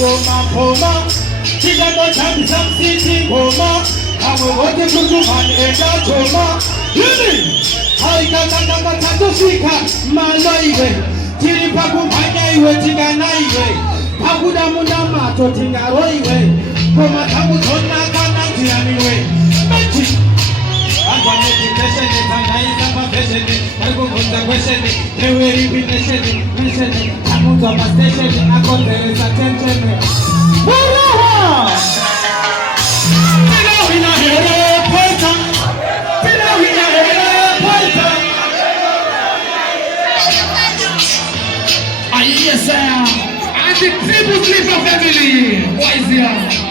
Chikoma Poma, Chigano Chamsam City Poma, and we want to do man and Choma. Yumi! Haikaka Tatoshika, Malaiwe, Tiripaku Hanaiwe, Tiganaiwe, Pakuda Munama, Totingaroiwe, Poma Tamutona Kanatianiwe, Magic. I'm going to be patient and I am patient. I go to the question, they will be patient. I'm going to my station, I got there is attention. Yes, sir. And the triple sleeper family. What is here?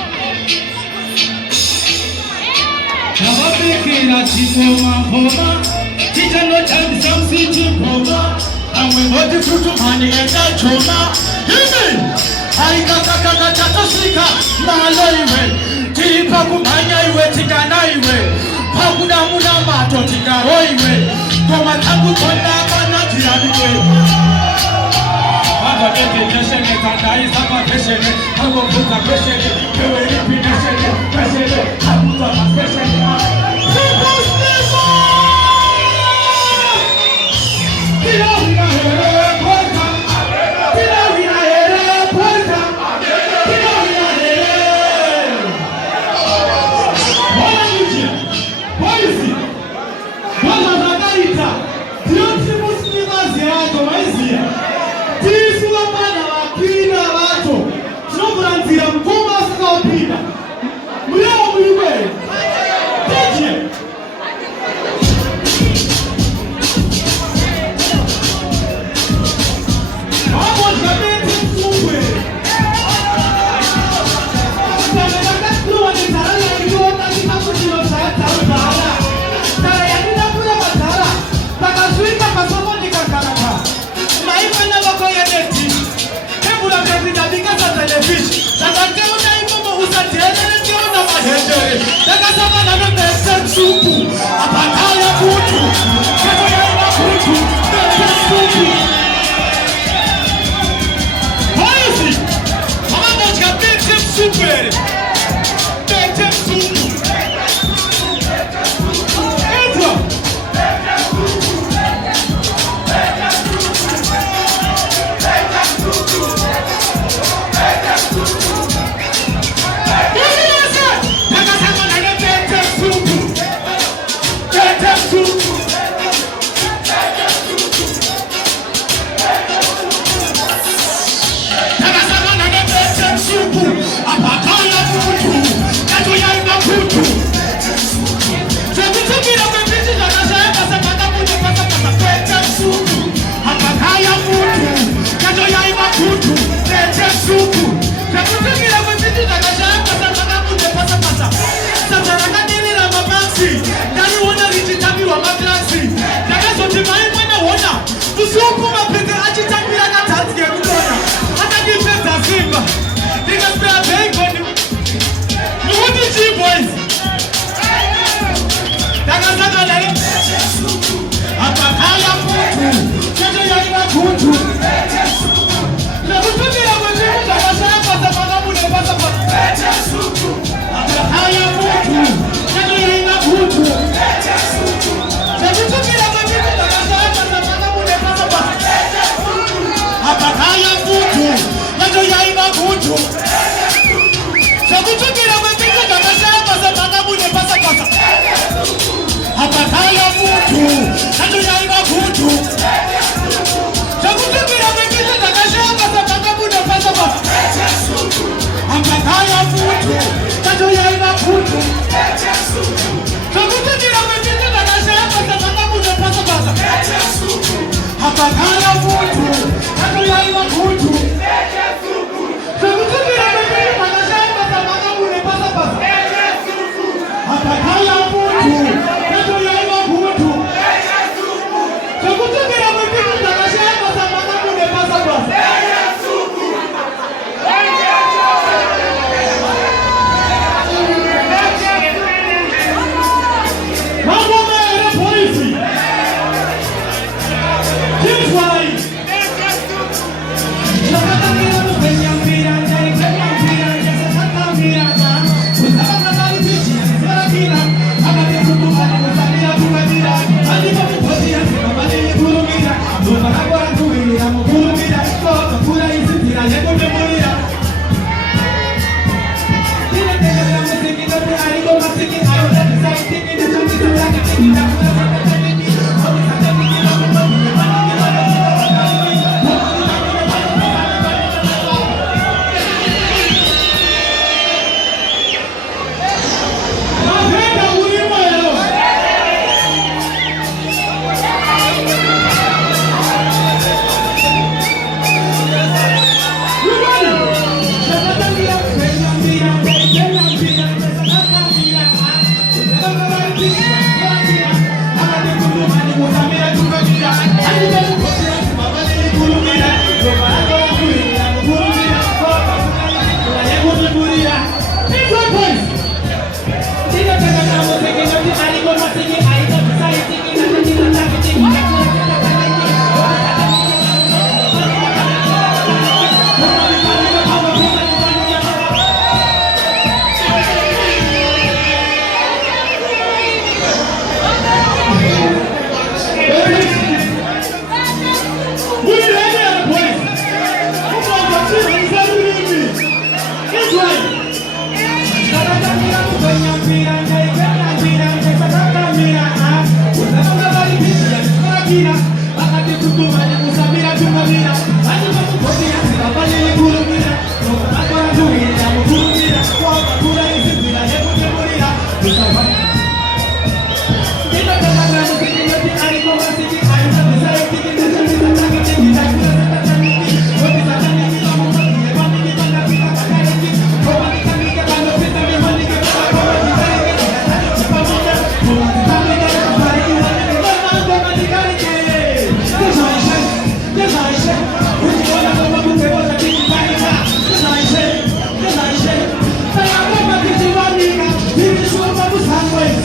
Kina Chikoma Poma, teacher no time some city Poma, and we want to put money and Choma. Amen. Haikaka Tatoshika, Malaiwe, Tiripaku Hanaiwe, Tiganaiwe, Pakuda Munama, Totingaroiwe, Komataku Tonda Kanatianiwe. I'm going to be patient and I am patient. I will put a patient, you will be patient, I will put a patient.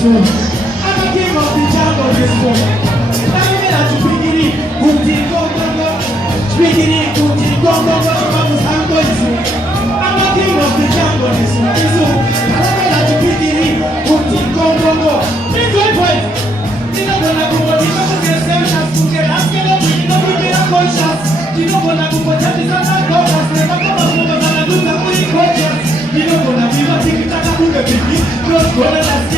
one. I'm a king of the jungle this one. I'm here to begin it. Guti Gongo. Speaking it. Guti Gongo. I'm a king of the jungle this one. I'm here to begin it. Guti Gongo. Big good boy. You know when I go, you know when I say I'm to get us get up. You know when I go shots. You know when I go, that is not go. That's never go. I'm do that with coaches. You know when I be my ticket, I do the baby. Close go and I see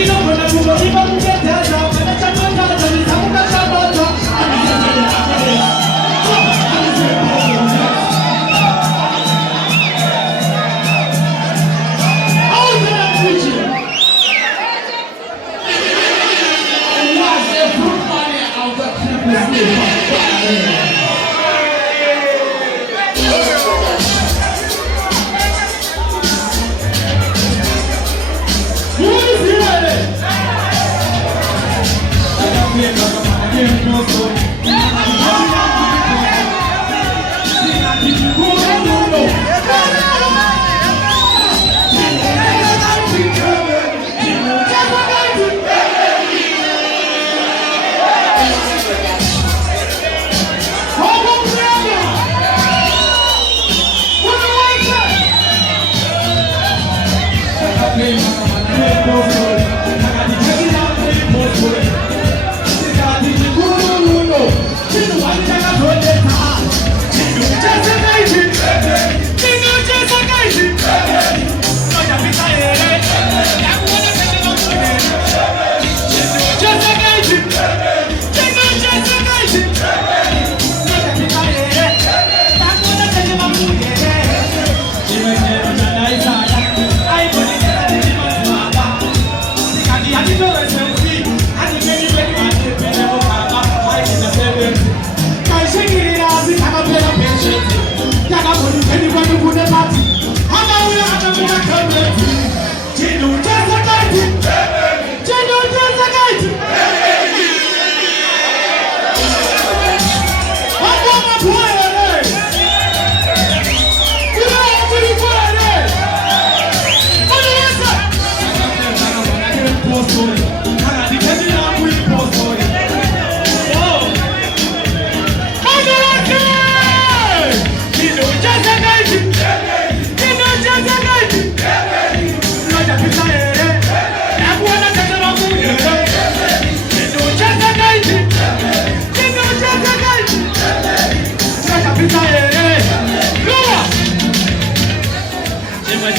you know when I go, if I get that job, and I tell my daughter, I'm not about to. How can I preach you? And what's the fruit money out of the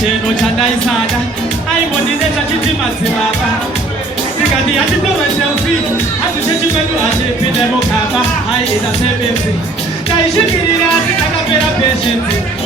Cheno chanda isada, I want the next activity Masimaba. Because the attitude was selfie, and the gentleman who has a pin demo cover, I is a 70. Kaishiki, I got better patience.